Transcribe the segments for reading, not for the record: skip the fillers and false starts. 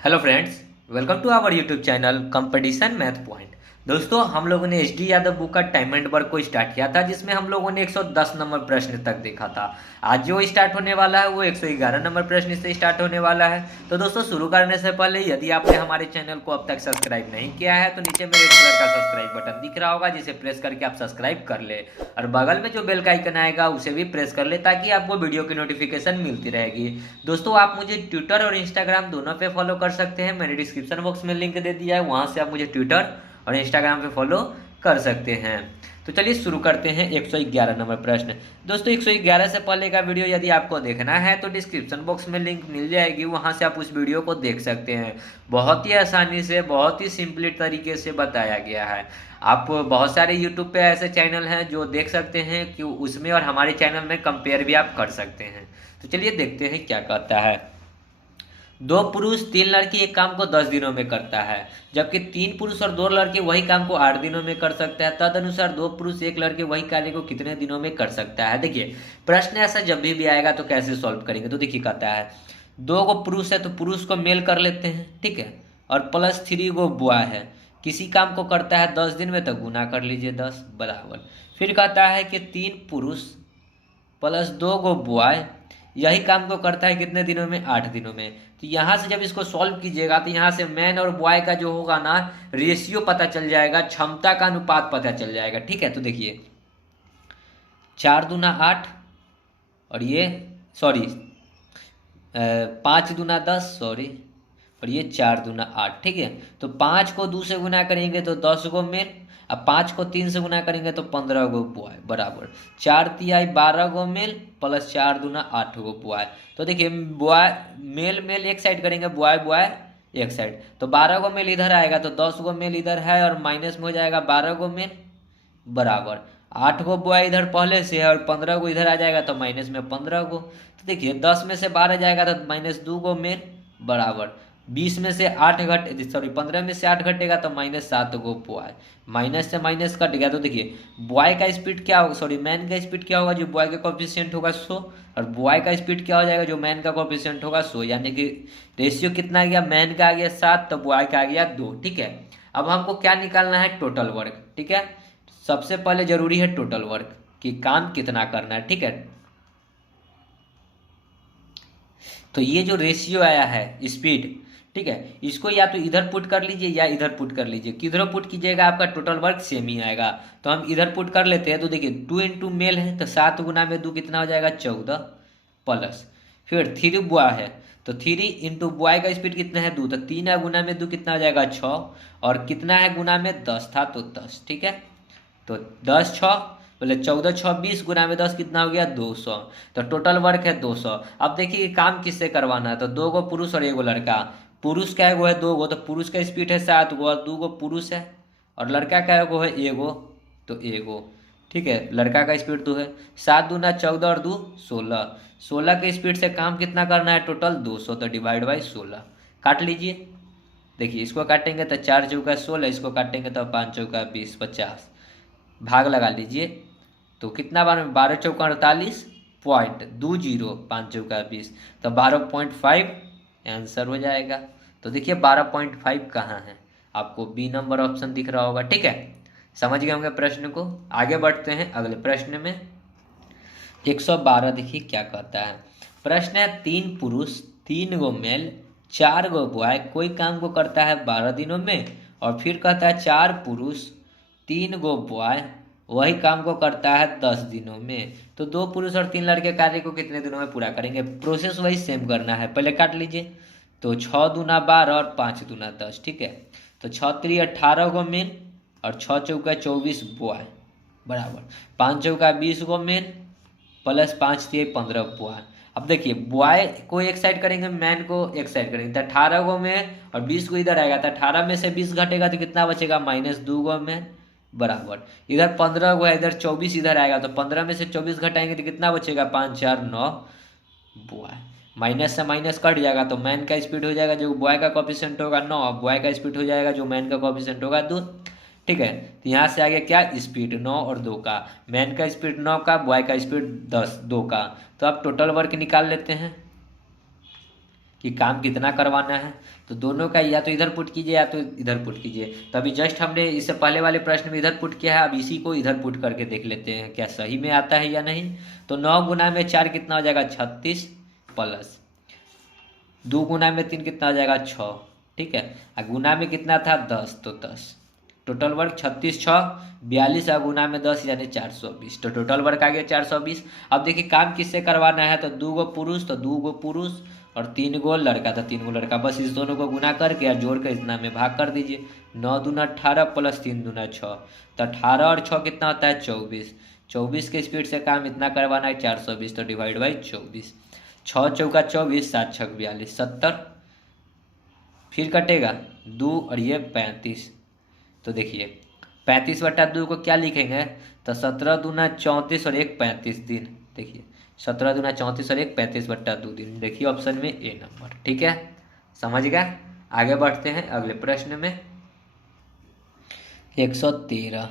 Hello friends, welcome to our YouTube channel competition math point. दोस्तों, हम लोगों ने एच डी यादव बुक का टाइम एंड वर्क को स्टार्ट किया था, जिसमें हम लोगों ने 110 नंबर प्रश्न तक देखा था। आज जो स्टार्ट होने वाला है वो 111 नंबर प्रश्न से स्टार्ट होने वाला है। तो दोस्तों, शुरू करने से पहले यदि आपने हमारे चैनल को अब तक सब्सक्राइब नहीं किया है तो नीचे में रेड कलर का सब्सक्राइब बटन दिख रहा होगा, जिसे प्रेस करके आप सब्सक्राइब कर ले और बगल में जो बेल का आइकन आएगा उसे भी प्रेस कर ले, ताकि आपको वीडियो की नोटिफिकेशन मिलती रहेगी। दोस्तों, आप मुझे ट्विटर और इंस्टाग्राम दोनों पे फॉलो कर सकते हैं। मैंने डिस्क्रिप्शन बॉक्स में लिंक दे दिया है, वहां से आप मुझे ट्विटर और इंस्टाग्राम पे फॉलो कर सकते हैं। तो चलिए शुरू करते हैं 111 नंबर प्रश्न। दोस्तों, 111 से पहले का वीडियो यदि आपको देखना है तो डिस्क्रिप्शन बॉक्स में लिंक मिल जाएगी, वहां से आप उस वीडियो को देख सकते हैं। बहुत ही आसानी से, बहुत ही सिंपली तरीके से बताया गया है। आप बहुत सारे यूट्यूब पे ऐसे चैनल हैं जो देख सकते हैं कि उसमें और हमारे चैनल में कंपेयर भी आप कर सकते हैं। तो चलिए देखते हैं क्या कहता है। दो पुरुष तीन लड़के एक काम को 10 दिनों में करता है, जबकि तीन पुरुष और दो लड़के वही काम को 8 दिनों में कर सकता है। तदनुसार दो पुरुष एक लड़के वही कार्य को कितने दिनों में कर सकता है। देखिए, प्रश्न ऐसा जब भी आएगा तो कैसे सॉल्व करेंगे। तो देखिए, कहता है दो गो पुरुष है तो पुरुष को मेल कर लेते हैं, ठीक है, और प्लस 3 गो बॉय है। किसी काम को करता है 10 दिन में तो गुना कर लीजिए 10 बराबर। फिर कहता है कि तीन पुरुष प्लस 2 गो बॉय यही काम को करता है कितने दिनों में, 8 दिनों में। तो यहाँ से जब इसको सॉल्व कीजिएगा तो यहाँ से मैन और बॉय का जो होगा ना, रेशियो पता चल जाएगा, क्षमता का अनुपात पता चल जाएगा। ठीक है, तो देखिए 4 दूना 8 और ये सॉरी 5 दूना 10 सॉरी, और ये 4 दूना 8। ठीक है, तो 5 को 2 से गुना करेंगे तो 10 गो मेल, अब 5 को 3 से गुना करेंगे तो 15 गो बॉय बराबर 4 तिहाई 12 गो मेल प्लस 4 दूना 8 गो बॉय। तो देखिए, बॉय मेल मेल एक साइड करेंगे, बॉय बॉय एक साइड, तो 12 गो मेल इधर आएगा तो 10 गो मेल इधर है और माइनस में हो जाएगा 12 गो मेल बराबर 8 गो बॉय इधर पहले से है और 15 गो इधर आ जाएगा तो माइनस में 15 गो। तो देखिए 10 में से 12 जाएगा तो माइनस 2 गो मेल बराबर 20 में से 8 घट सॉरी 15 में से 8 घटेगा तो माइनस 7 गो बॉय। माइनस से माइनस कट गया तो देखिए बॉय का स्पीड क्या होगा, सॉरी मैन का स्पीड क्या होगा, जो बॉय का कोफिशिएंट होगा 100, और बॉय का स्पीड क्या हो जाएगा, जो मैन का कोफिशिएंट होगा 100। यानी कि रेशियो कितना आ गया, मैन का आ गया 7 तो बॉय का आ गया 2। ठीक है, अब हमको क्या निकालना है, टोटल वर्क। ठीक है, सबसे पहले जरूरी है टोटल वर्क कि काम कितना करना है। ठीक है, तो ये जो रेशियो आया है स्पीड, ठीक है, इसको या तो इधर पुट कर लीजिए या इधर पुट कर लीजिए। किधर पुट कीजिएगा आपका टोटल वर्क सेम ही आएगा। तो हम इधर पुट कर लेते हैं। तो देखिए 2 इंटू मेल है तो 7 गुना में 2 कितना हो जाएगा 14 प्लस फिर 3 बॉय है तो 3 इंटू बॉय का स्पीड कितना है 2, तो 3 गुना में 2 कितना हो जाएगा 6, और कितना है गुना में 10 था तो 10। ठीक है, तो 10 6 बोले 14 6 20 गुना में 10 कितना हो गया 200। तो टोटल वर्क है 200। अब देखिए काम किससे करवाना है, तो 2 गो पुरुष और 1 गो लड़का। पुरुष का एगो है 2 गो, तो पुरुष का स्पीड है 7 गो और 2 गो पुरुष है, और लड़का का एगो है 1 गो तो 1 गो। ठीक है, लड़का का स्पीड 2 है, 7 दूना 14 और 2 16, 16 के स्पीड से काम कितना करना है टोटल 200, तो डिवाइड बाई 16 काट लीजिए। देखिए इसको काटेंगे तो 4 चौका 16, इसको काटेंगे तो 5 चौका 20 50, भाग लगा लीजिए तो कितना बार में 12 चौका 48.20, 5 चौका 20, तो 12.5 आंसर हो जाएगा। तो देखिए 12.5 कहाँ है, आपको बी नंबर ऑप्शन दिख रहा होगा। ठीक है, समझ गए होंगे प्रश्न को। आगे बढ़ते हैं अगले प्रश्न में। 112 देखिए क्या कहता है। प्रश्न है तीन पुरुष 3 गो मेल 4 गो बॉय कोई काम को करता है 12 दिनों में, और फिर कहता है 4 पुरुष 3 गो बॉय वही काम को करता है 10 दिनों में। तो 2 पुरुष और 3 लड़के कार्य को कितने दिनों में पूरा करेंगे। प्रोसेस वही सेम करना है, पहले काट लीजिए। तो 6 दूना 12 और 5 दूना 10। ठीक है, तो 6 3 18 गो मेन और 6 चौका 24 बॉय बराबर 5 चौका 20 गो मेन प्लस 5 3 15 बॉय। अब देखिए बॉय को एक साइड करेंगे, मैन को एक साइड करेंगे, तो 18 गो में और 20 को इधर आएगा, तो 18 में से 20 घटेगा तो कितना बचेगा -2 गो मैन बराबर इधर 15 गो है, इधर 24 इधर आएगा, तो 15 में से 24 घटाएंगे तो कितना बचेगा 5 4 9 बॉय। माइनस से माइनस कट जाएगा तो मैन का स्पीड हो जाएगा जो बॉय का कोफिशिएंट होगा 9, बॉय का स्पीड हो जाएगा जो मैन का कोफिशिएंट होगा 2। ठीक है, तो यहाँ से आगे क्या स्पीड 9 और 2 का, मैन का स्पीड 9 का, बॉय का स्पीड 2 का। तो अब टोटल वर्क निकाल लेते हैं। कि काम कितना करवाना है। तो दोनों का या तो इधर पुट कीजिए या तो इधर पुट कीजिए। तो अभी जस्ट हमने इससे पहले वाले प्रश्न में इधर पुट किया है, अब इसी को इधर पुट करके देख लेते हैं क्या सही में आता है या नहीं। तो 9 गुना में 4 कितना हो जाएगा 36, प्लस 2 गुना में 3 कितना हो जाएगा 6, ठीक है। और गुना में कितना था 10, तो 10 टोटल वर्क 36 6 42 और गुना में 10 यानी 420। तो टोटल वर्क आ गया 420। अब देखिए काम किससे करवाना है, तो 2 गो पुरुष, तो 2 गो पुरुष और 3 गो लड़का, तो 3 गो लड़का। बस इस दोनों को गुना करके और जोड़ कर इतना में भाग कर दीजिए। 9 दूना 18 प्लस 3 दूना 6, तो 18 और 6 कितना होता है 24। 24 के स्पीड से काम इतना करवाना है 420, तो डिवाइड बाई 24। 6 चौका 24, 7 छक 42, 70। फिर कटेगा 2 और ये 35। तो देखिए 35/2 को क्या लिखेंगे, तो 17 दूना 34 और 1 35 दिन। देखिए 17 दूना 34 और 1 35/2 दिन। देखिए ऑप्शन में ए नंबर, ठीक है, समझ गए। आगे बढ़ते हैं अगले प्रश्न में। 113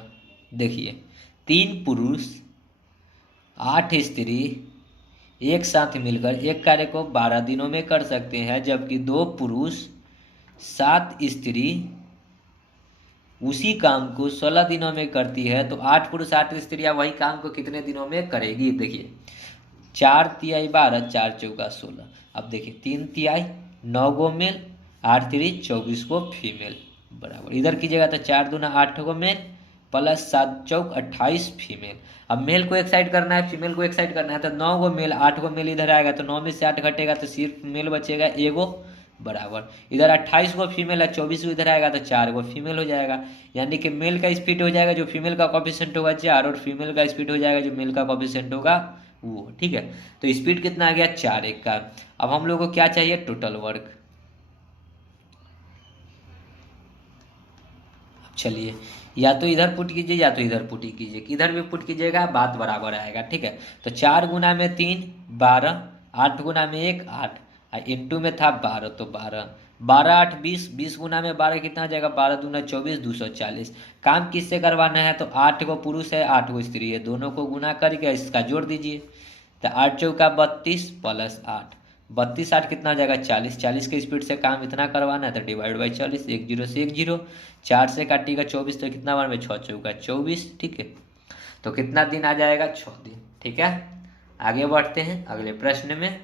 देखिए 3 पुरुष 8 स्त्री एक साथ मिलकर एक कार्य को 12 दिनों में कर सकते हैं, जबकि 2 पुरुष 7 स्त्री उसी काम को 16 दिनों में करती है। तो 8 पुरुष 8 स्त्रियां वही काम को कितने दिनों में करेगी। देखिए 4 तिहाई 12, 4 चौका 16। अब देखिए 3 तिहाई 9 गो मेल, 8 3 24 को फीमेल बराबर। इधर कीजिएगा तो 4 दूना 8 गो मेल प्लस 7 चौक 28 फीमेल। अब मेल को एक साइड करना है, फीमेल को एक साइड करना है, तो 9 गो मेल 8 गो मेल इधर आएगा, तो 9 में से 8 घटेगा तो सिर्फ मेल बचेगा एगो बराबर। इधर 28 गो फीमेल है, 24 को इधर आएगा तो 4 गो फीमेल हो जाएगा। यानी कि मेल का स्पीड हो जाएगा जो फीमेल का कॉफिशिएंट होगा 4, और फीमेल का स्पीड हो जाएगा जो मेल का कॉफिशिएंट होगा वो, ठीक है। तो स्पीड कितना आ गया 4 1 का। अब हम लोग को क्या चाहिए, टोटल वर्क। चलिए या तो इधर पुट कीजिए या तो इधर पुट कीजिए, इधर भी पुट कीजिएगा बात बराबर आएगा, ठीक है। तो 4 गुना में 3 12, 8 गुना में 1 8, इंटू में था 12, तो 12 12 8 20, 20 गुना में 12 कितना आ जाएगा 12 दूना 24, 240। काम किससे करवाना है, तो 8 को पुरुष है 8 को स्त्री है, दोनों को गुना करके इसका जोड़ दीजिए। तो 8 चौका 32 प्लस 8, 32 8 कितना आ जाएगा 40, 40 के स्पीड से काम इतना करवाना है, तो डिवाइड बाई 40। 1 0 से 1 0, 4 से काटिएगा 24, तो कितना बार में 6 चौका 24, ठीक है। तो कितना दिन आ जाएगा 6 दिन, ठीक है। आगे बढ़ते हैं अगले प्रश्न में।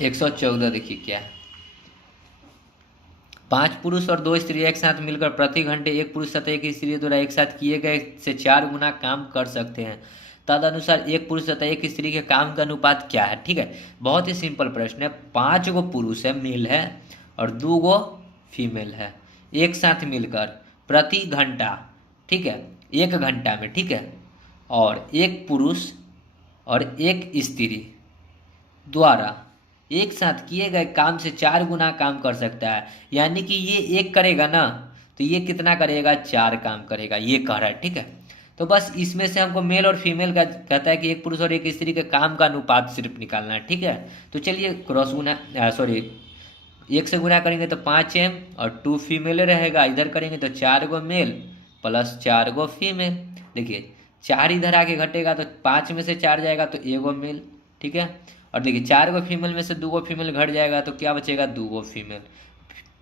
114 देखिए क्या है। 5 पुरुष और 2 स्त्री एक साथ मिलकर प्रति घंटे 1 पुरुष तथा 1 स्त्री द्वारा एक साथ किए गए से 4 गुना काम कर सकते हैं। तदनुसार 1 पुरुष तथा 1 स्त्री के काम का अनुपात क्या है, ठीक है। बहुत ही सिंपल प्रश्न है। 5 गो पुरुष है मेल है और 2 गो फीमेल है, एक साथ मिलकर प्रति घंटा, ठीक है, 1 घंटा में, ठीक है, और 1 पुरुष और 1 स्त्री द्वारा एक साथ किए गए काम से 4 गुना काम कर सकता है। यानी कि ये 1 करेगा ना, तो ये कितना करेगा 4 काम करेगा, ये कह रहा है, ठीक है। तो बस इसमें से हमको मेल और फीमेल का कहता है कि 1 पुरुष और 1 स्त्री के काम का अनुपात सिर्फ निकालना है, ठीक है। तो चलिए क्रॉस गुना सॉरी 1 से गुना करेंगे तो 5m और 2 फीमेल रहेगा, इधर करेंगे तो 4 गो मेल प्लस 4 गो फीमेल। देखिए 4 इधर आके घटेगा तो 5 में से 4 जाएगा तो 1 गो मेल, ठीक है। और देखिए 4 गो फीमेल में से 2 गो फीमेल घट जाएगा तो क्या बचेगा 2 गो फीमेल।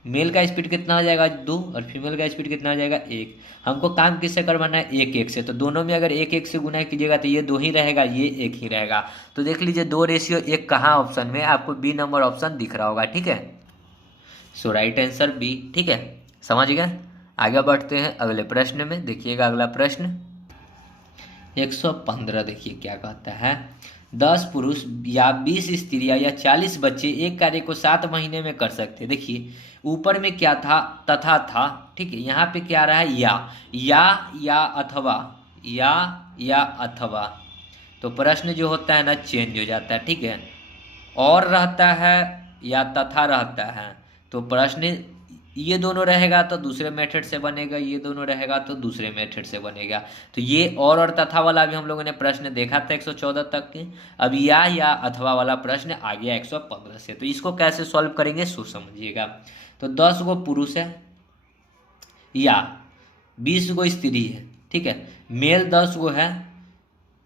मेल का स्पीड कितना हो जाएगा 2 और फीमेल का स्पीड कितना हो जाएगा 1। हमको काम किससे करवाना है 1 1 से, तो दोनों में अगर 1 1 से गुना कीजिएगा तो ये 2 ही रहेगा, ये 1 ही रहेगा। तो देख लीजिए 2:1 कहाँ ऑप्शन में, आपको बी नंबर ऑप्शन दिख रहा होगा, ठीक है। सो राइट आंसर बी, ठीक है, समझ गए। आगे बढ़ते हैं अगले प्रश्न में। देखिएगा अगला प्रश्न 115 देखिए क्या कहता है। 10 पुरुष या 20 स्त्रियां या 40 बच्चे एक कार्य को 7 महीने में कर सकते हैं। देखिए ऊपर में क्या था, तथा था, ठीक है। यहाँ पे क्या आ रहा है या अथवा, या अथवा। तो प्रश्न जो होता है ना चेंज हो जाता है, ठीक है। और रहता है या तथा रहता है, तो प्रश्न ये दोनों रहेगा तो दूसरे मेथड से बनेगा, ये दोनों रहेगा तो दूसरे मेथड से बनेगा। तो ये और तथा वाला भी हम लोगों ने प्रश्न देखा था 114 तक के। अब या अथवा वाला प्रश्न आ गया 115 से। तो इसको कैसे सॉल्व करेंगे सो समझिएगा। तो 10 गो पुरुष है या 20 गो स्त्री है, ठीक है। मेल 10 गो है,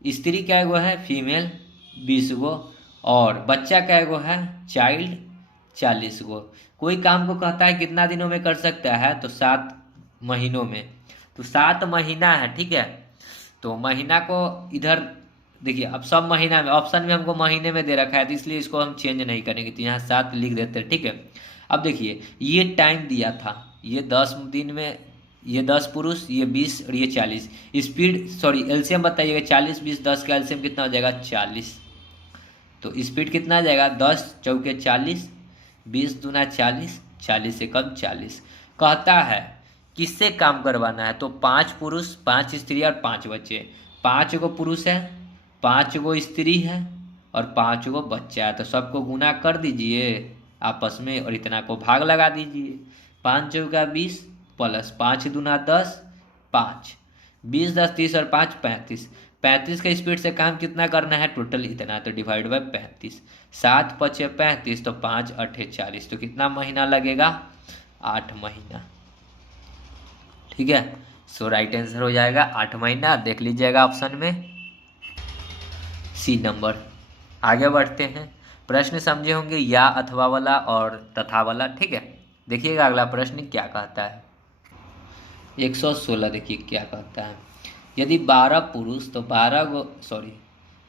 स्त्री क्या गो है फीमेल 20 गो, और बच्चा कै गो है, चाइल्ड 40 गो। कोई काम को कहता है कितना दिनों में कर सकता है, तो 7 महीनों में। तो 7 महीना है, ठीक है। तो महीना को इधर देखिए, अब सब महीना में, ऑप्शन में हमको महीने में दे रखा है, तो इसलिए इसको हम चेंज नहीं करेंगे, तो यहाँ 7 लिख देते हैं, ठीक है। अब देखिए ये टाइम दिया था, ये 10 दिन में, ये 10 पुरुष, ये 20 और ये 40। स्पीड सॉरी एलसीएम बताइएगा, 40 20 10 का एलसीएम कितना हो जाएगा, 40। तो स्पीड कितना आ जाएगा, 10 चौके 40, 20 दूना 40, 40 से कम 40। कहता है किससे काम करवाना है, तो 5 पुरुष 5 स्त्री और 5 बच्चे। 5 गो पुरुष है, 5 गो स्त्री है और 5 गो बच्चा है, तो सबको गुना कर दीजिए आपस में और इतना को भाग लगा दीजिए। 5 चौका 20 प्लस 5 दूना 10, 5 20 10 30 और 5 35। 35 का स्पीड से काम कितना करना है, टोटल इतना, तो डिवाइड बाय 35। 7 5 35, तो 5 8 40, तो कितना महीना लगेगा, 8 महीना, ठीक है। सो राइट आंसर हो जाएगा 8 महीना। देख लीजिएगा ऑप्शन में सी नंबर। आगे बढ़ते हैं, प्रश्न समझे होंगे या अथवा वाला और तथा वाला, ठीक है। देखिएगा अगला प्रश्न क्या कहता है, 116 देखिए क्या कहता है। यदि 12 पुरुष तो 12 गो सॉरी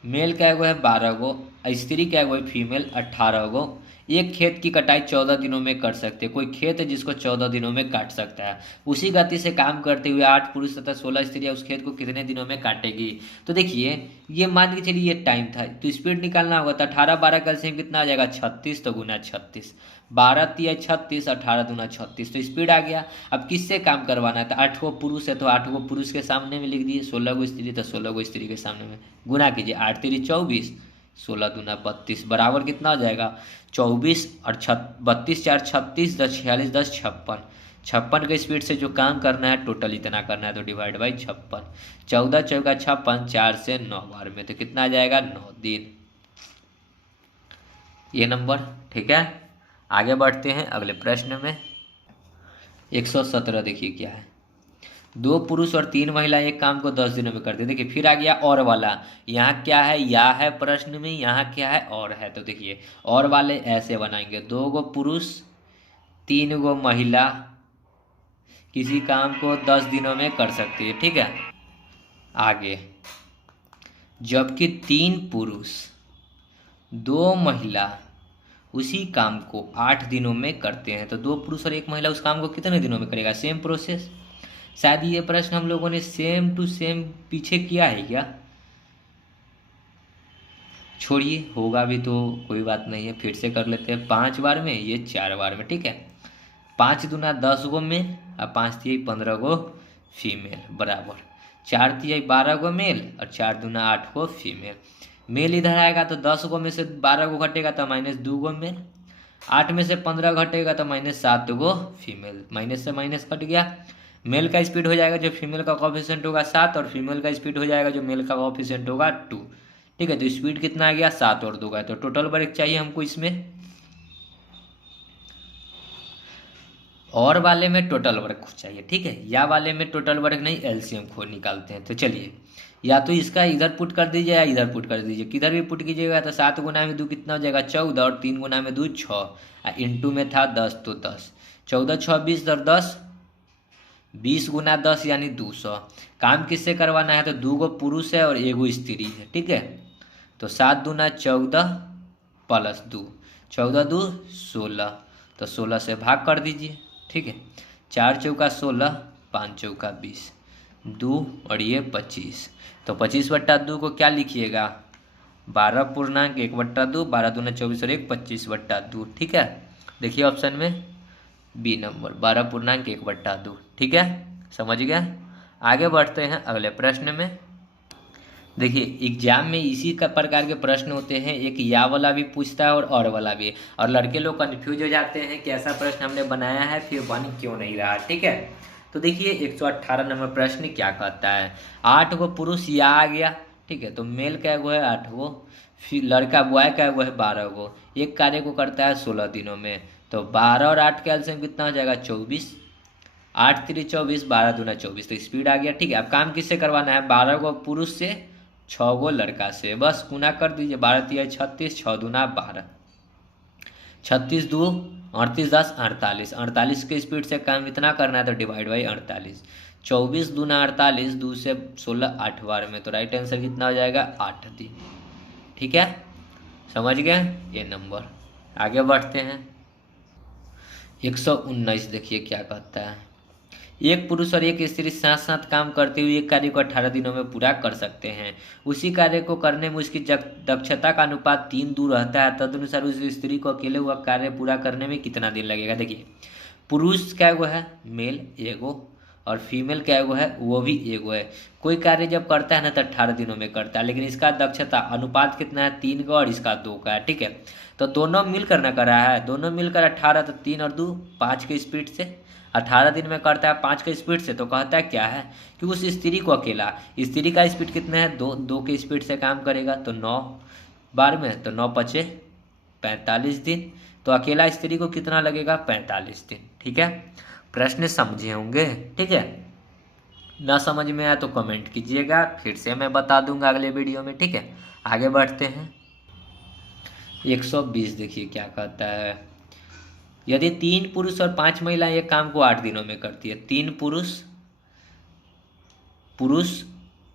मेल क्या गो है 12 गो, स्त्री क्या गो है फीमेल 18 गो, एक खेत की कटाई 14 दिनों में कर सकते हैं। कोई खेत है जिसको 14 दिनों में काट सकता है, उसी गति से काम करते हुए 8 पुरुष तथा 16 स्त्रियां उस खेत को कितने दिनों में काटेगी। तो देखिए ये मान के चलिए ये टाइम था, तो स्पीड निकालना होगा, तो 18 12 का एलसीएम कितना आ जाएगा, 36, तो गुना 36, 12 तिया 36, 18 दूना 36, तो स्पीड आ गया। अब किससे काम करवाना है, तो 8 गो पुरुष है तो 8 गो पुरुष के सामने में लिख दिए, 16 गो स्त्री तो 16 गो स्त्री के सामने में गुना कीजिए, 8 3 24, 16 दूना 32, बराबर कितना हो जाएगा, 24 और 32 4 36, 10 46 10 56। 56 के स्पीड से जो काम करना है टोटल इतना करना है, तो डिवाइड बाई 56। 14 चौका 56, 4 से 9 बार में, तो कितना आ जाएगा, 9 दिन, ये नंबर, ठीक है। आगे बढ़ते हैं अगले प्रश्न में। 117 देखिए क्या है, 2 पुरुष और 3 महिला एक काम को 10 दिनों में करते। देखिए फिर आ गया और वाला, यहाँ क्या है, या है प्रश्न में, यहाँ क्या है, और है। तो देखिए और वाले ऐसे बनाएंगे, 2 गो पुरुष 3 गो महिला किसी काम को 10 दिनों में कर सकती है, ठीक है। आगे जबकि 3 पुरुष 2 महिला उसी काम को 8 दिनों में करते हैं, तो 2 पुरुष और 1 महिला उस काम को कितने दिनों में करेगा, सेम प्रोसेस। शायद ये प्रश्न हम लोगों ने सेम टू सेम पीछे किया है क्या, छोड़िए होगा भी तो कोई बात नहीं है, फिर से कर लेते हैं। 5 बार में, ये 4 बार में, ठीक है। 5 दूना 10 गो मेल और 5 तिहाई 15 गो फीमेल, बराबर 4 तिहाई 12 गो मेल और 4 दूना 8 गो फीमेल। मेल इधर आएगा तो 10 गो में से 12 गो घटेगा तो -2 गो मेल, 8 में से 15 घटेगा तो -7 गो फीमेल, माइनस से माइनस कट गया। मेल का स्पीड हो जाएगा जो फीमेल का कोफिशिएंट होगा 7, और फीमेल का स्पीड हो जाएगा जो मेल का कोफिशिएंट होगा 2, ठीक है। तो स्पीड कितना आ गया, 7 और 2 का, तो टोटल वर्क चाहिए हमको इसमें, और वाले में टोटल वर्क चाहिए, ठीक है। या वाले में टोटल वर्क नहीं, एलसीएम को निकालते हैं। तो चलिए या तो इसका इधर पुट कर दीजिए या इधर पुट कर दीजिए, किधर भी पुट कीजिएगा तो 7 गुना में 2 कितना हो जाएगा, 14, और 3 गुना में 2 6, इंटू में था 10 तो 10, 14 6 20 और 10 20 गुना 10 यानी 200। काम किससे करवाना है, तो 2 गो पुरुष है और 1 गो स्त्री है, ठीक है। तो 7 दूना 14 प्लस 2, 14 2 16, तो 16 से भाग कर दीजिए, ठीक है। 4 चौका 16, 5 चौका 20, 2 और ये 25, तो 25/2 को क्या लिखिएगा, 12.1/2, 12 दूना 24 और 1 25/2, ठीक है। देखिए ऑप्शन में बी नंबर 12.1/2, ठीक है, समझ गया। आगे बढ़ते हैं अगले प्रश्न में। देखिए एग्जाम में इसी का प्रकार के प्रश्न होते हैं, एक या वाला भी पूछता है और वाला भी, और लड़के लोग कंफ्यूज हो जाते हैं कि ऐसा प्रश्न हमने बनाया है फिर बन क्यों नहीं रहा, ठीक है। तो देखिए 118 नंबर प्रश्न क्या कहता है, 8 गो पुरुष या आ गया, ठीक है। तो मेल क्या गो है 8 गो, फिर लड़का बॉय क्या गो है 12 गो, एक कार्य को करता है 16 दिनों में, तो 12 और 8 का एलसीएम कितना हो जाएगा, 24, 8 3 24, 12 दूना 24, तो स्पीड आ गया, ठीक है। अब काम किससे करवाना है, 12 गो पुरुष से 6 गो लड़का से, बस गुना कर दीजिए। 12 तिया 36, 6 दूना 12, 36 दो 38, 10 48, 48 के स्पीड से काम इतना करना है तो डिवाइड बाई 48। 24 दूना 48, 2 से 16, 8 बार में, तो राइट आंसर कितना हो जाएगा 8 दिन। ठीक है, समझ गए ये नंबर। आगे बढ़ते हैं। 119 देखिए क्या कहता है। एक पुरुष और एक स्त्री साथ साथ काम करते हुए एक कार्य को 18 दिनों में पूरा कर सकते हैं। उसी कार्य को करने में उसकी दक्षता का अनुपात 3 दूर रहता है, तदनुसार उस स्त्री को अकेले हुआ कार्य पूरा करने में कितना दिन लगेगा। देखिए पुरुष क्या एगो है, मेल एगो, और फीमेल क्या एगो है, वो भी एगो है। कोई कार्य जब करता है ना तो 18 दिनों में करता है, लेकिन इसका दक्षता अनुपात कितना है, 3 का और इसका 2 का है। ठीक है, तो दोनों मिलकर ना कर रहा है, दोनों मिलकर 18, तो 3 और 2 5 के स्पीड से 18 दिन में करता है 5 के स्पीड से। तो कहता है क्या है कि उस स्त्री को अकेला, स्त्री का स्पीड कितना है, 2 के स्पीड से काम करेगा, तो 9 बार में, तो 9 पचे 45 दिन, तो अकेला स्त्री को कितना लगेगा, 45 दिन। ठीक है, प्रश्न समझे होंगे। ठीक है, ना समझ में आया तो कमेंट कीजिएगा, फिर से मैं बता दूंगा अगले वीडियो में। ठीक है, आगे बढ़ते हैं। 120 देखिए क्या कहता है। यदि 3 पुरुष और 5 महिलाएं एक काम को 8 दिनों में करती है, 3 पुरुष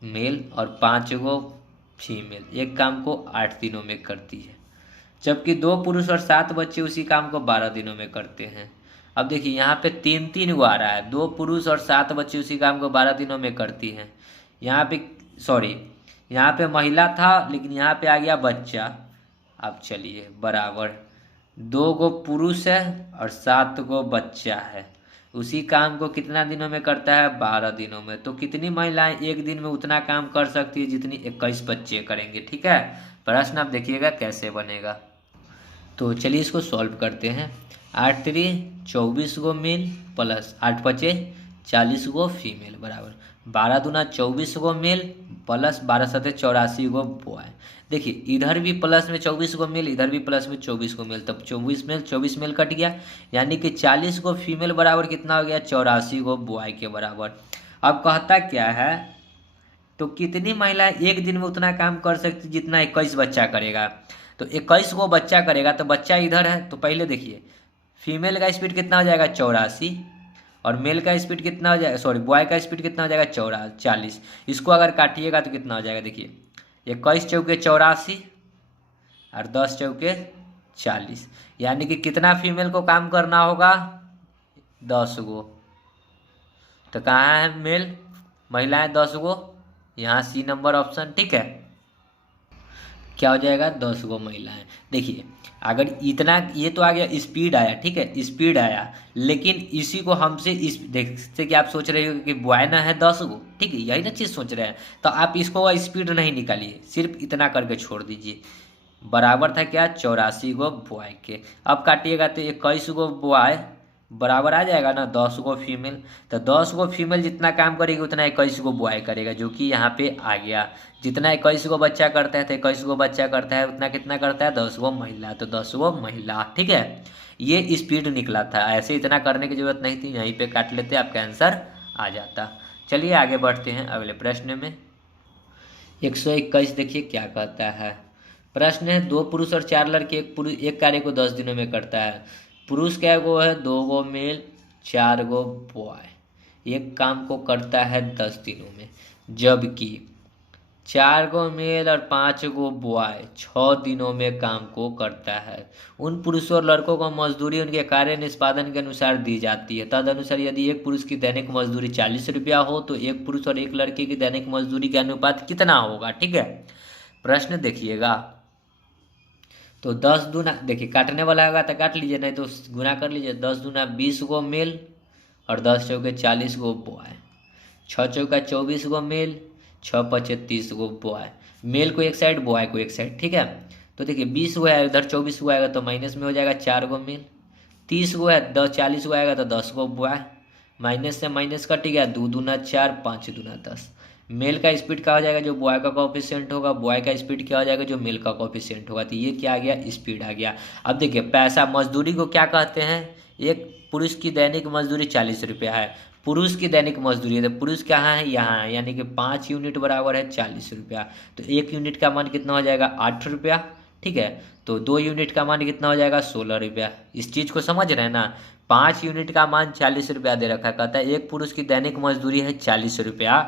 मेल और 5 गो फीमेल एक काम को 8 दिनों में करती है, जबकि 2 पुरुष और 7 बच्चे उसी काम को 12 दिनों में करते हैं। अब देखिए यहाँ पे 3 गो आ रहा है, 2 पुरुष और 7 बच्चे उसी काम को 12 दिनों में करती हैं। यहाँ पे सॉरी, यहाँ पे महिला था लेकिन यहाँ पे आ गया बच्चा। अब चलिए बराबर 2 गो पुरुष है और 7 गो बच्चा है, उसी काम को कितना दिनों में करता है, 12 दिनों में। तो कितनी महिलाएं एक दिन में उतना काम कर सकती है जितनी 21 बच्चे करेंगे। ठीक है, प्रश्न आप देखिएगा कैसे बनेगा। तो चलिए इसको सॉल्व करते हैं। 8 3 24 गो मेल प्लस 8 5 40 गो फीमेल बराबर 12 दूना 24 गो मेल प्लस 12 7 84 गो बॉय। देखिए इधर भी प्लस में 24 गो मेल, इधर भी प्लस में 24 गो मेल, तब 24 मेल कट गया, यानी कि 40 गो फीमेल बराबर कितना हो गया, 84 गो बॉय के बराबर। अब कहता क्या है, तो कितनी महिलाएं एक दिन में उतना काम कर सकती जितना 21 बच्चा करेगा। तो 21 गो बच्चा करेगा, तो बच्चा इधर है, तो पहले देखिए फीमेल का स्पीड कितना हो जाएगा, 84, और मेल का स्पीड कितना हो जाएगा, सॉरी बॉय का स्पीड कितना हो जाएगा, 40। इसको अगर काटिएगा तो कितना हो जाएगा, देखिए 21 चौके 84 और 10 चौके 40, यानी कि कितना फीमेल को काम करना होगा, 10 गो। तो कहाँ है मेल, महिलाएं 10 गो, यहाँ सी नंबर ऑप्शन। ठीक है, क्या हो जाएगा, 10 गो महिलाएं। देखिए अगर इतना, ये तो आ गया स्पीड आया, ठीक है स्पीड आया, लेकिन इसी को हमसे इस देखते कि आप सोच रहे हो कि बॉय ना है 10 गो, ठीक है यही ना चीज़ सोच रहे हैं, तो आप इसको स्पीड नहीं निकालिए, सिर्फ इतना करके छोड़ दीजिए। बराबर था क्या, 84 गो बॉय के। अब काटिएगा तो 21 गो बॉय बराबर आ जाएगा ना 10 गो फीमेल, तो 10 गो फीमेल जितना काम करेगी उतना 21 गो बॉय करेगा, जो कि यहाँ पे आ गया। जितना 21 गो बच्चा करता है तो 21 गो बच्चा करता है, उतना कितना करता है, 10 गो महिला, तो 10 गो महिला। ठीक है, ये स्पीड निकला था, ऐसे इतना करने की जरूरत नहीं थी, यहीं पे काट लेते आपका आंसर आ जाता। चलिए आगे बढ़ते हैं अगले प्रश्न में। 121 देखिए क्या कहता है। प्रश्न है 2 पुरुष और 4 लड़के एक कार्य को 10 दिनों में करता है। पुरुष क्या गो है, 2 गो मेल 4 गो बॉय एक काम को करता है 10 दिनों में, जबकि 4 गो मेल और 5 गो बॉय 6 दिनों में काम को करता है। उन पुरुषों और लड़कों को मजदूरी उनके कार्य निष्पादन के अनुसार दी जाती है। तदनुसार यदि एक पुरुष की दैनिक मजदूरी 40 रुपया हो तो एक पुरुष और एक लड़के की दैनिक मजदूरी का अनुपात कितना होगा। ठीक है, प्रश्न देखिएगा। तो 10 दूना, देखिए काटने वाला होगा तो काट लीजिए, नहीं तो गुना कर लीजिए। 10 दूना 20 गो मेल और 10 चौके 40 गो बॉय, 6 चौका 24 गो मेल, 6 पचे 30 गो बॉय। मेल को एक साइड, बॉय को एक साइड। ठीक है, तो देखिए 20 गो है इधर, 24 गो आएगा तो माइनस में हो जाएगा 4 गो मेल, 30 गो है 40 गो आएगा तो 10 गो बॉय, माइनस से माइनस कट गया, 2 दूना 4, 5 दूना 10। मेल का स्पीड क्या हो जाएगा, जो बॉय का कोफिशिएंट होगा, बॉय का स्पीड क्या हो जाएगा, जो मेल का कोफिशिएंट होगा। तो ये क्या आ गया, स्पीड आ गया। अब देखिए पैसा, मजदूरी को क्या कहते हैं, एक पुरुष की दैनिक मजदूरी 40 रुपया है, पुरुष की दैनिक मजदूरी है, तो पुरुष कहाँ है, यहाँ है, यानी कि 5 यूनिट बराबर है 40 रुपया। तो 1 यूनिट का मान कितना हो जाएगा, 8 रुपया। ठीक है, तो 2 यूनिट का मान कितना हो जाएगा, 16 रुपया। इस चीज़ को समझ रहे हैं ना। 5 यूनिट का मान 40 रुपया दे रखा है, कहता है एक पुरुष की दैनिक मजदूरी है 40 रुपया।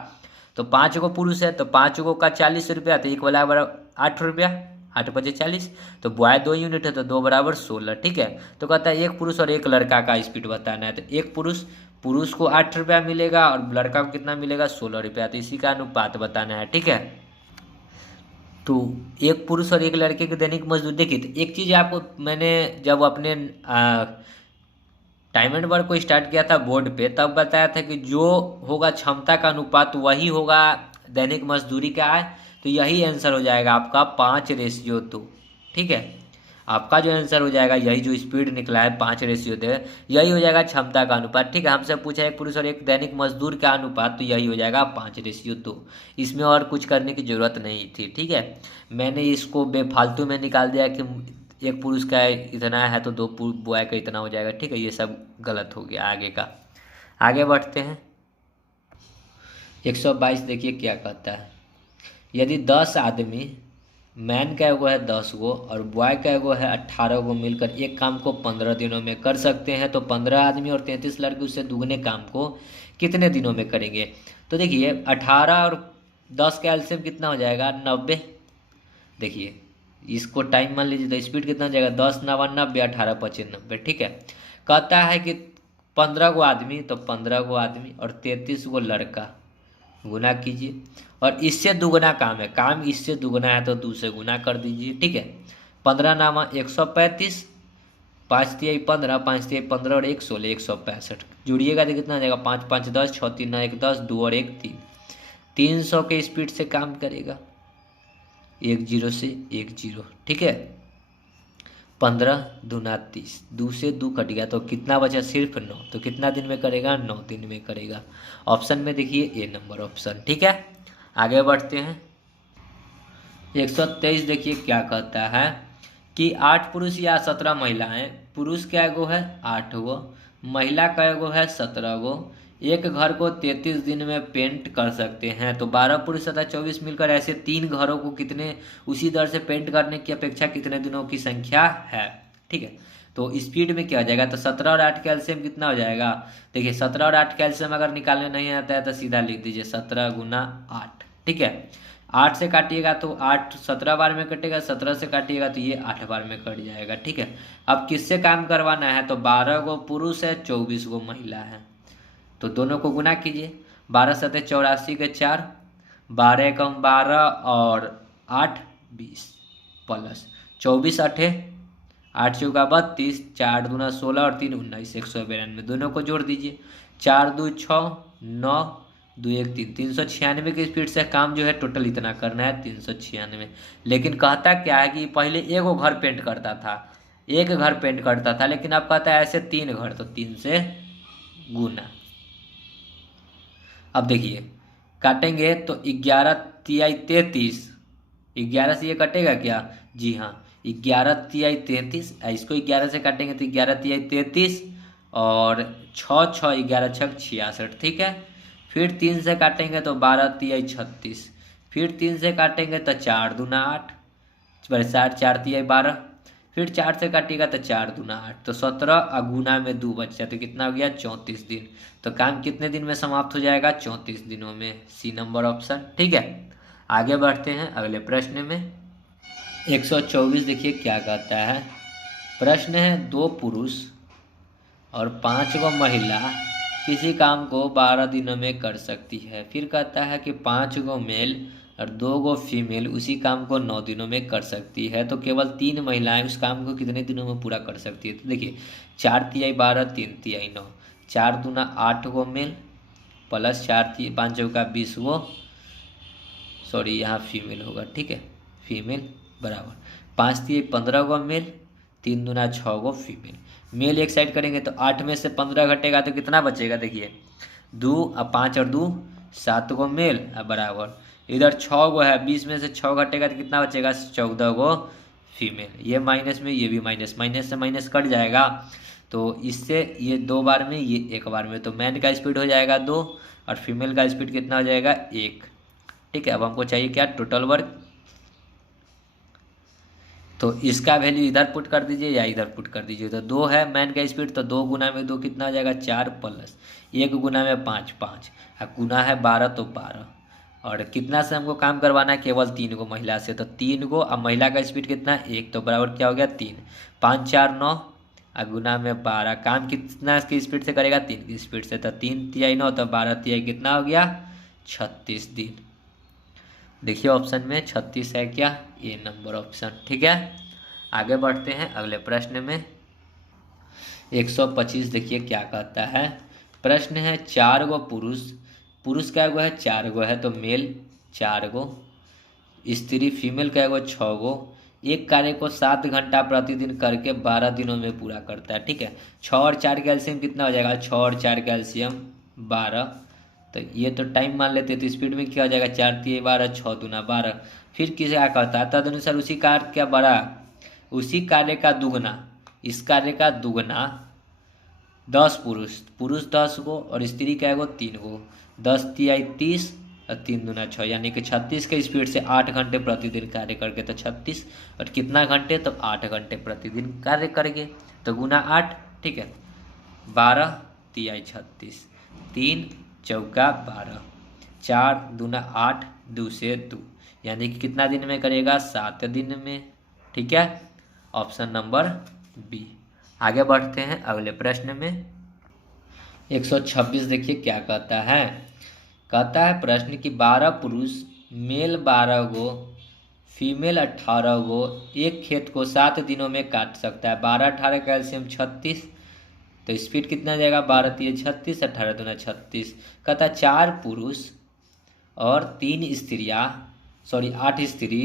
तो 5 गो पुरुष है, तो 5 गो का 40 रुपया, तो एक बराबर 8 रुपया, 8 बजे 40। तो बॉय 2 यूनिट है, तो 2 बराबर 16। ठीक है, तो कहता है एक पुरुष और एक लड़का का स्पीड बताना है। तो एक पुरुष को 8 रुपया मिलेगा और लड़का को कितना मिलेगा, 16 रुपया। तो इसी का अनुपात बताना है। ठीक है, तो एक पुरुष और एक लड़के की दैनिक मजदूरी। देखिए, तो एक चीज़ आपको मैंने जब अपने टाइम एंड वर्क को स्टार्ट किया था बोर्ड पे, तब बताया था कि जो होगा क्षमता का अनुपात वही होगा दैनिक मजदूरी का है। तो यही आंसर हो जाएगा आपका 5:2। ठीक है, आपका जो आंसर हो जाएगा, यही जो स्पीड निकला है 5:2, यही हो जाएगा क्षमता का अनुपात। ठीक है, हमसे पूछा एक पुरुष और एक दैनिक मजदूर का अनुपात, तो यही हो जाएगा 5:2। इसमें और कुछ करने की जरूरत नहीं थी। ठीक है, मैंने इसको बेफालतू में निकाल दिया कि एक पुरुष का इतना है तो 2 बॉय का इतना हो जाएगा। ठीक है, ये सब गलत हो गया। आगे बढ़ते हैं। 122 देखिए क्या कहता है। यदि 10 आदमी, मैन का एगो है 10 गो और बॉय का एगो है 18 गो, मिलकर एक काम को 15 दिनों में कर सकते हैं, तो 15 आदमी और 33 लड़के उससे दुगने काम को कितने दिनों में करेंगे। तो देखिए 18 और 10 का एलसीएम कितना हो जाएगा, 90। देखिए इसको टाइम मान लीजिए, तो स्पीड कितना हो जाएगा, 10 9 90, 18 25 90। ठीक है, कहता है कि 15 गो आदमी, तो 15 गो आदमी और 33 गो लड़का गुना कीजिए, और इससे दुगना काम है, काम इससे दुगना है तो 2 से गुना कर दीजिए। ठीक है, 15 नामा 135, 5 तिहाई 15, 5 तिहाई 15 और 1 16, 165 जुड़िएगा तो कितना हो जाएगा, 5 5 10, 6 3 9 1 10, 2 और 1 3, 300 के स्पीड से काम करेगा, 1 0 से 1 0। ठीक है, 15 दूना 30, 2 से 2 कट गया तो कितना बचा, सिर्फ 9। तो कितना दिन में करेगा, 9 दिन में करेगा। ऑप्शन में देखिए ए नंबर ऑप्शन। ठीक है, आगे बढ़ते हैं। 123 देखिए क्या कहता है कि 8 पुरुष या 17 महिलाएं, पुरुष क्या गो है 8 गो, महिला का गो है 17 गो, एक घर को 33 दिन में पेंट कर सकते हैं। तो 12 पुरुष तथा 24 मिलकर ऐसे 3 घरों को कितने उसी दर से पेंट करने की अपेक्षा कितने दिनों की संख्या है। ठीक है, तो स्पीड में क्या हो जाएगा, तो 17 और 8 का एलसीएम कितना हो जाएगा। देखिए 17 और 8 का एलसीएम अगर निकालने नहीं आता है तो सीधा लिख दीजिए 17 गुना 8। ठीक है, 8 से काटिएगा तो 8 17 बार में कटेगा, 17 से काटिएगा तो ये 8 बार में कट जाएगा। ठीक है, अब किससे काम करवाना है, तो 12 गो पुरुष है, 24 गो महिला है, तो दोनों को गुना कीजिए। 12 सतह 84 के 4, 12 कम 12 और 8 20 प्लस 24 8 8 चौका 32, 4 दूना 16 और 3 19, 192 दोनों को जोड़ दीजिए। 4 2 6 9 2 1 3, 396 की स्पीड से काम जो है टोटल इतना करना है 396। लेकिन कहता क्या है कि पहले एगो घर पेंट करता था, एक घर पेंट करता था, लेकिन अब कहता है ऐसे 3 घर, तो 3 से गुना। अब देखिए काटेंगे तो 11 तिहाई 33, 11 से ये कटेगा क्या, जी हाँ 11 तिहाई 33, इसको 11 से काटेंगे तो 11 तिहाई 33 और 6 6 11 6 66। ठीक है, फिर 3 से काटेंगे तो 12 तिहाई 36, फिर 3 से काटेंगे तो 4 दूना 8, 4 तिहाई 12, फिर 4 से काटिएगा तो 4 दूना 8, तो 17 गुना में 2 बचा तो कितना हो गया 34 दिन। तो काम कितने दिन में समाप्त हो जाएगा, 34 दिनों में, सी नंबर ऑप्शन। ठीक है, आगे बढ़ते हैं अगले प्रश्न में। 124 देखिए क्या कहता है। प्रश्न है 2 पुरुष और 5 गो महिला किसी काम को 12 दिनों में कर सकती है। फिर कहता है कि 5 गो मेल और 2 गो फीमेल उसी काम को 9 दिनों में कर सकती है, तो केवल 3 महिलाएं उस काम को कितने दिनों में पूरा कर सकती है। तो देखिए 4 तिहाई 12, 3 तिहाई 9, 4 दूना 8 गो मेल प्लस 4 5 चौका 20 गो, सॉरी यहाँ फीमेल होगा। ठीक है, फीमेल बराबर 5 तिहाई 15 गो मेल, 3 दूना 6 गो फीमेल। मेल एक साइड करेंगे तो 8 में से 15 घटेगा तो कितना बचेगा, देखिए 2 और 5 और 2 7 गो मेल बराबर, इधर 6 गो है, 20 में से 6 घटेगा तो कितना बचेगा 14 गो फीमेल। ये माइनस में ये भी माइनस, माइनस से माइनस कट जाएगा तो इससे ये 2 बार में, ये 1 बार में, तो मैन का स्पीड हो जाएगा 2 और फीमेल का स्पीड कितना हो जाएगा 1। ठीक है, अब हमको चाहिए क्या, टोटल वर्क। तो इसका वैल्यू इधर पुट कर दीजिए या इधर पुट कर दीजिए। तो 2 है मैन का स्पीड, तो 2 गुना में 2 कितना हो जाएगा 4 प्लस 1 गुना में 5 5 और गुना है 12 तो 12। और कितना से हमको काम करवाना है, केवल 3 को महिला से, तो 3 को। अब महिला का स्पीड कितना है 1, तो बराबर क्या हो गया 3, 5 4 9 और गुना में 12। काम कितना की स्पीड से करेगा, 3 की स्पीड से, तो 3 तिहाई 9 तो 12 तिहाई कितना हो गया 36 दिन। देखिए ऑप्शन में 36 है क्या, ये नंबर ऑप्शन। ठीक है, आगे बढ़ते हैं अगले प्रश्न में। 125 देखिए क्या कहता है। प्रश्न है 4 गो पुरुष, पुरुष क्या गो है 4 गो है, तो मेल 4 गो, स्त्री फीमेल क्या गो 6 गो, एक कार्य को 7 घंटा प्रतिदिन करके 12 दिनों में पूरा करता है। ठीक है, 6 और 4 कैल्शियम कितना हो जाएगा, 6 और 4 कैल्शियम 12। तो ये तो टाइम मान लेते हैं, तो स्पीड में क्या हो जाएगा 4 तिहाई 12 6 दूना 12। फिर किसे क्या करता है, तदनुसार उसी कार्य क्या बड़ा, उसी कार्य का दुगना, इस कार्य का दुगना 10 पुरुष, पुरुष 10 गो और स्त्री क्या गो 3 गो, 10 तिहाई 30 और 3 दूना 6, यानी कि 36 के स्पीड से 8 घंटे प्रतिदिन कार्य करके, तो 36 और कितना घंटे, तो 8 घंटे प्रतिदिन कार्य करेंगे, तो गुना 8। ठीक है, 12 तिहाई 36, 3 चौका 12, 4 दूना 8, 2 से 2, यानी कि कितना दिन में करेगा 7 दिन में। ठीक है, ऑप्शन नंबर बी। आगे बढ़ते हैं अगले प्रश्न में। 126 देखिए क्या कहता है। कहता है प्रश्न कि 12 पुरुष मेल 12 गो फीमेल 18 गो एक खेत को 7 दिनों में काट सकता है। 12 18 कैल्शियम 36, तो स्पीड कितना जाएगा 12 तिहाई 36, 18 दूना 36। कहता है 4 पुरुष और 3 स्त्रियाँ, सॉरी 8 स्त्री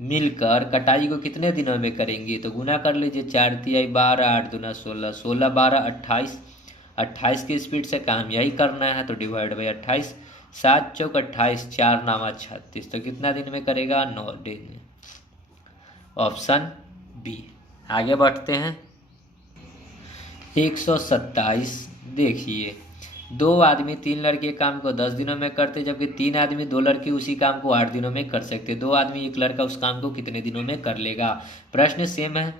मिलकर कटाई को कितने दिनों में करेंगी, तो गुना कर लीजिए, 4 तिहाई 12 8 दूना 16, 16 12 28, 28 की स्पीड से काम यही करना है, तो डिवाइड बाई 28, 7 चौक 28, 4 नामा 36, तो कितना दिन में करेगा 9 दिन में। Option B. आगे बढ़ते हैं 127 देखिए। 2 आदमी 3 लड़के काम को 10 दिनों में करते, जबकि 3 आदमी 2 लड़के उसी काम को 8 दिनों में कर सकते। 2 आदमी 1 लड़का उस काम को कितने दिनों में कर लेगा। प्रश्न सेम है।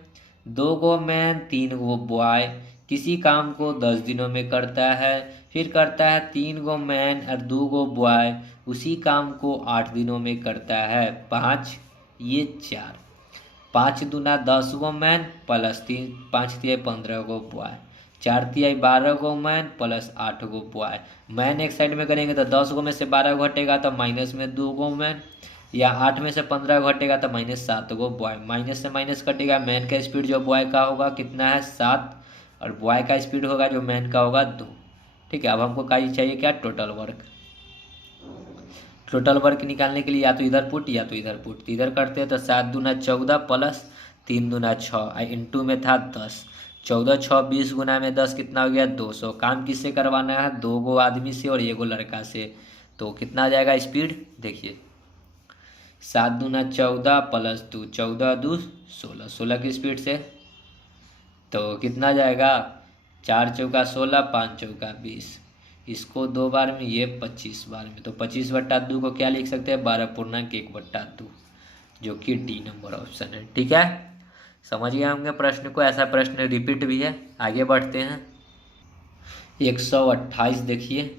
2 गो मैन 3 गो बॉय किसी काम को 10 दिनों में करता है, फिर करता है 3 गो मैन और 2 गो बॉय उसी काम को 8 दिनों में करता है। 5 ये 4, 5 दूना 10 गो मैन प्लस 3 5 तिहाई 15 गो बॉय, 4 तिहाई 12 गो मैन प्लस 8 गो बॉय। मैन एक साइड में करेंगे तो 10 गो में से 12 घटेगा तो माइनस में 2 गो मैन, या 8 में से 15 घटेगा तो माइनस 7 गो बॉय। माइनस से माइनस कटेगा, मैन का स्पीड जो बॉय का होगा कितना है 7 और बॉय का स्पीड होगा जो मैन का होगा 2। ठीक है, अब हमको चाहिए क्या, टोटल वर्क। टोटल वर्क निकालने के लिए या तो इधर पुट या तो इधर पुट, इधर करते हैं तो 7 दूना 14 प्लस 3 दूना 6 इंटू में था 10, 14 6 20 गुना में 10 कितना हो गया 200। काम किससे करवाना है, 2 गो आदमी से और 1 गो लड़का से, तो कितना आ जाएगा स्पीड देखिए, 7 दूना 14 प्लस 2 14 2 16, 16 की स्पीड से, तो कितना जाएगा 4 चौका 16 5 चौका 20, इसको 2 बार में ये 25 बार में, तो 25/2 को क्या लिख सकते हैं 12.1/2, जो कि डी नंबर ऑप्शन है। ठीक है, समझ गए होंगे प्रश्न को, ऐसा प्रश्न रिपीट भी है। आगे बढ़ते हैं 128 देखिए।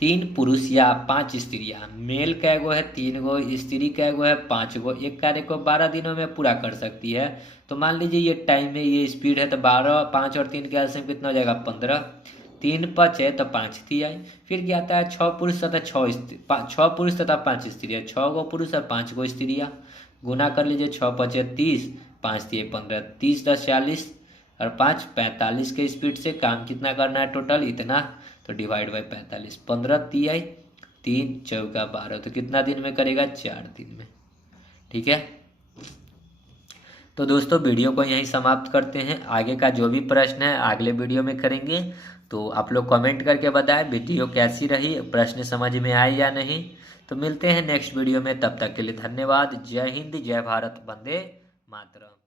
3 पुरुष या 5 स्त्रियां, मेल कै गो है 3 गो, स्त्री कै गो है 5 गो, एक कार्य को 12 दिनों में पूरा कर सकती है। तो मान लीजिए ये टाइम है, ये स्पीड है, तो 12 5 और 3 के एलसीएम कितना हो जाएगा 15, 3 5 है तो 5 तिहाई, फिर क्या आता है 6 पुरुष तथा 6 पुरुष तथा 5 स्त्रियाँ, 6 गो पुरुष और 5 गो स्त्रियाँ, गुना कर लीजिए 6 5 30, 5 तिहाई 15, 30 10 40 और 5 45 के स्पीड से काम कितना करना है टोटल इतना, तो डिवाइड बाई 45, 15 तिहाई 3 चौका 12, तो कितना दिन में करेगा 4 दिन में। ठीक है, तो दोस्तों वीडियो को यहीं समाप्त करते हैं। आगे का जो भी प्रश्न है अगले वीडियो में करेंगे, तो आप लोग कमेंट करके बताएं वीडियो कैसी रही, प्रश्न समझ में आए या नहीं। तो मिलते हैं नेक्स्ट वीडियो में, तब तक के लिए धन्यवाद। जय हिंद, जय भारत, वंदे मातरम।